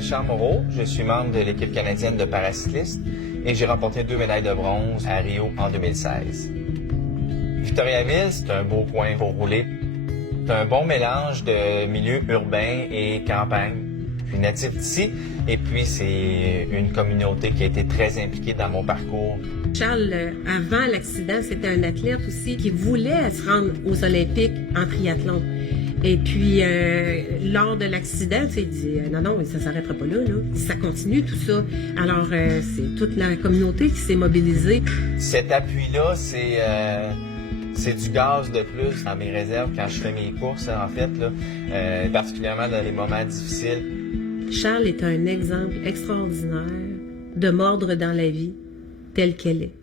m'appelle Charles Moreau, je suis membre de l'équipe canadienne de paracyclistes et j'ai remporté 2 médailles de bronze à Rio en 2016. Victoriaville, c'est un beau coin pour rouler. C'est un bon mélange de milieu urbain et campagne. Je suis natif d'ici et puis c'est une communauté qui a été très impliquée dans mon parcours. Charles, avant l'accident, c'était un athlète aussi qui voulait se rendre aux Olympiques en triathlon. Et puis, lors de l'accident, il dit non, ça s'arrêtera pas là. Ça continue tout ça. Alors, c'est toute la communauté qui s'est mobilisée. Cet appui-là, c'est du gaz de plus dans mes réserves quand je fais mes courses, en fait, là, particulièrement dans les moments difficiles. Charles est un exemple extraordinaire de mordre dans la vie telle qu'elle est.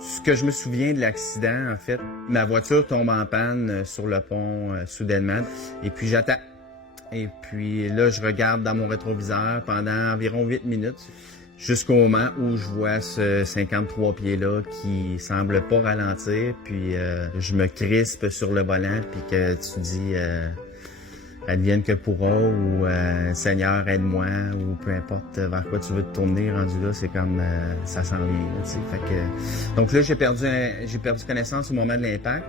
Ce que je me souviens de l'accident, en fait, ma voiture tombe en panne sur le pont soudainement et puis j'attends. Et puis là, je regarde dans mon rétroviseur pendant environ 8 minutes jusqu'au moment où je vois ce 53 pieds-là qui semble pas ralentir. Puis je me crispe sur le volant puis que tu dis advienne que pourra ou Seigneur aide-moi ou peu importe vers quoi tu veux te tourner, rendu là, c'est comme ça s'en vient. Là, fait que, donc là, j'ai perdu connaissance au moment de l'impact.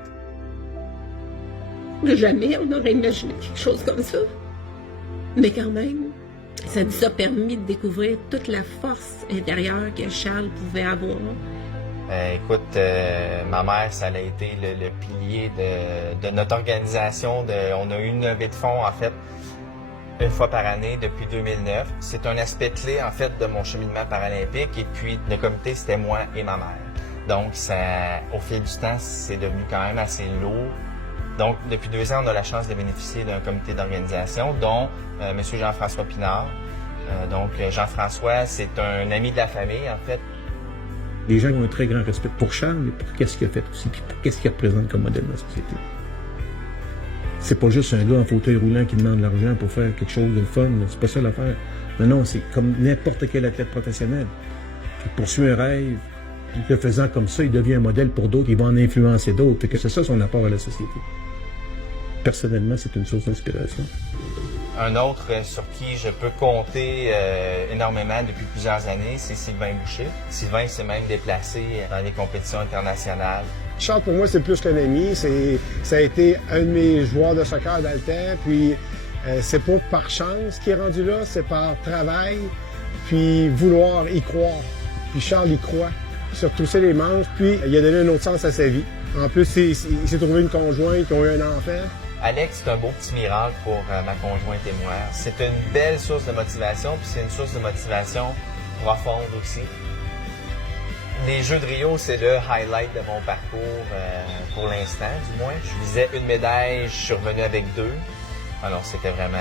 Jamais on aurait imaginé quelque chose comme ça. Mais quand même, ça nous a permis de découvrir toute la force intérieure que Charles pouvait avoir. Écoute, ma mère, ça a été le pilier de notre organisation. On a eu une levée de fonds, en fait, une fois par année depuis 2009. C'est un aspect clé, en fait, de mon cheminement paralympique. Et puis, le comité, c'était moi et ma mère. Donc, au fil du temps, c'est devenu quand même assez lourd. Donc, depuis 2 ans, on a la chance de bénéficier d'un comité d'organisation, dont M. Jean-François Pinard. Donc, Jean-François, c'est un ami de la famille, en fait. Les gens ont un très grand respect pour Charles, mais pour qu'est-ce qu'il a fait aussi, puis pour qu'est-ce qu'il représente comme modèle dans la société. C'est pas juste un gars en fauteuil roulant qui demande de l'argent pour faire quelque chose de fun, c'est pas ça l'affaire. Non, c'est comme n'importe quel athlète professionnel qui poursuit un rêve, puis le faisant comme ça, il devient un modèle pour d'autres, il va en influencer d'autres. C'est ça son apport à la société. Personnellement, c'est une source d'inspiration. Un autre sur qui je peux compter énormément depuis plusieurs années, c'est Sylvain Boucher. Sylvain s'est même déplacé dans des compétitions internationales. Charles, pour moi, c'est plus qu'un ami. Ça a été un de mes joueurs de soccer dans le temps. Puis, c'est pas par chance qu'il est rendu là, c'est par travail, puis vouloir y croire. Puis Charles y croit. Il s'est retroussé les manches, puis il a donné un autre sens à sa vie. En plus, il s'est trouvé une conjointe qui a eu un enfant. Alex, c'est un beau petit miracle pour ma conjointe et moi. C'est une belle source de motivation, puis c'est une source de motivation profonde aussi. Les Jeux de Rio, c'est le highlight de mon parcours pour l'instant, du moins. Je visais une médaille, je suis revenu avec 2. Alors, c'était vraiment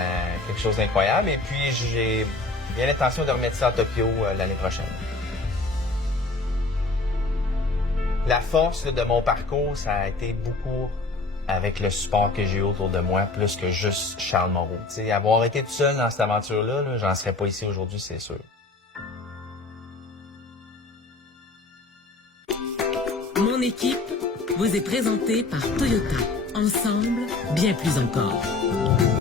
quelque chose d'incroyable. Et puis, j'ai bien l'intention de remettre ça à Tokyo l'année prochaine. La force de mon parcours, ça a été beaucoup avec le support que j'ai eu autour de moi, plus que juste Charles Moreau. T'sais, avoir été tout seul dans cette aventure-là, j'en serais pas ici aujourd'hui, c'est sûr. Mon équipe vous est présentée par Toyota. Ensemble, bien plus encore.